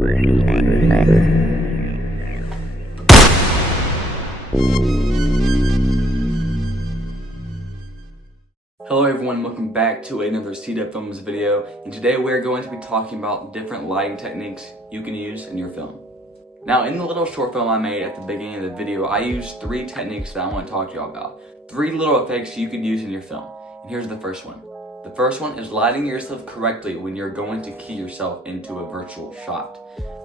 Hello everyone, welcome back to another CDub Films video, and today we're going to be talking about different lighting techniques you can use in your film. Now, in the little short film I made at the beginning of the video, I used 3 techniques that I want to talk to you all about. 3 little effects you could use in your film, and here's the first one. The first one is lighting yourself correctly when you're going to key yourself into a virtual shot.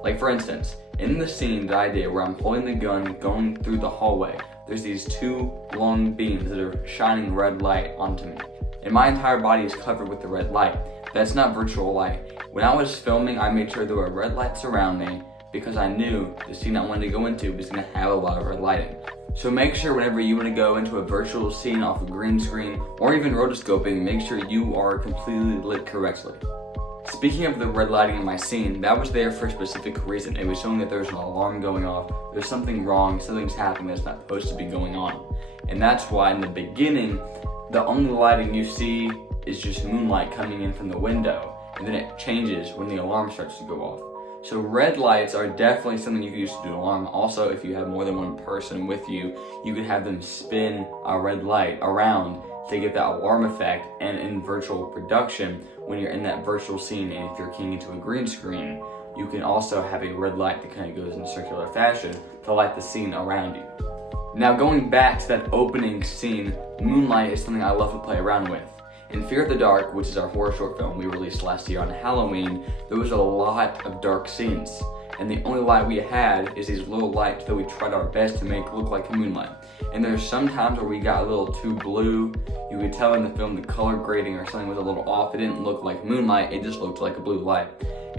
Like for instance, in the scene that I did where I'm holding the gun going through the hallway, there's these 2 long beams that are shining red light onto me. And my entire body is covered with the red light. That's not virtual light. When I was filming, I made sure there were red lights around me because I knew the scene I wanted to go into was going to have a lot of red lighting. So make sure whenever you want to go into a virtual scene off a green screen or even rotoscoping, make sure you are completely lit correctly. Speaking of the red lighting in my scene, that was there for a specific reason. It was showing that there's an alarm going off, there's something wrong, something's happening that's not supposed to be going on. And that's why in the beginning, the only lighting you see is just moonlight coming in from the window, and then it changes when the alarm starts to go off. So red lights are definitely something you can use to do an alarm. Also, if you have more than one person with you, you can have them spin a red light around to get that alarm effect. And in virtual production, when you're in that virtual scene and if you're keying into a green screen, you can also have a red light that kind of goes in a circular fashion to light the scene around you. Now, going back to that opening scene, moonlight is something I love to play around with. In Fear of the Dark, which is our horror short film we released last year on Halloween, there was a lot of dark scenes. And the only light we had is these little lights that we tried our best to make look like moonlight. And there's some times where we got a little too blue. You could tell in the film the color grading or something was a little off. It didn't look like moonlight, it just looked like a blue light.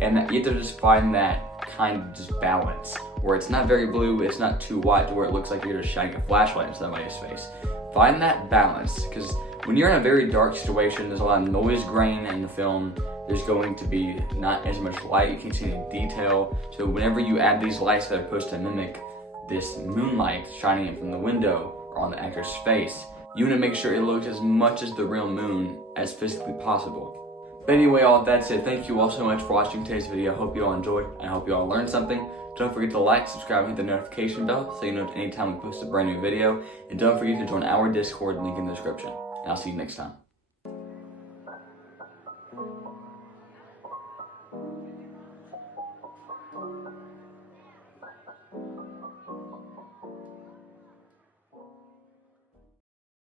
And you have to just find that kind of just balance, where it's not very blue, it's not too white to where it looks like you're just shining a flashlight in somebody's face. Find that balance, because when you're in a very dark situation, there's a lot of noise grain in the film. There's going to be not as much light, you can't see any detail. So whenever you add these lights that are supposed to mimic this moonlight shining in from the window or on the actor's face, you want to make sure it looks as much as the real moon as physically possible. But anyway, all of that said, thank you all so much for watching today's video. I hope you all enjoyed, and I hope you all learned something. Don't forget to like, subscribe, and hit the notification bell so you know anytime we post a brand new video. And don't forget to join our Discord, link in the description. And I'll see you next time.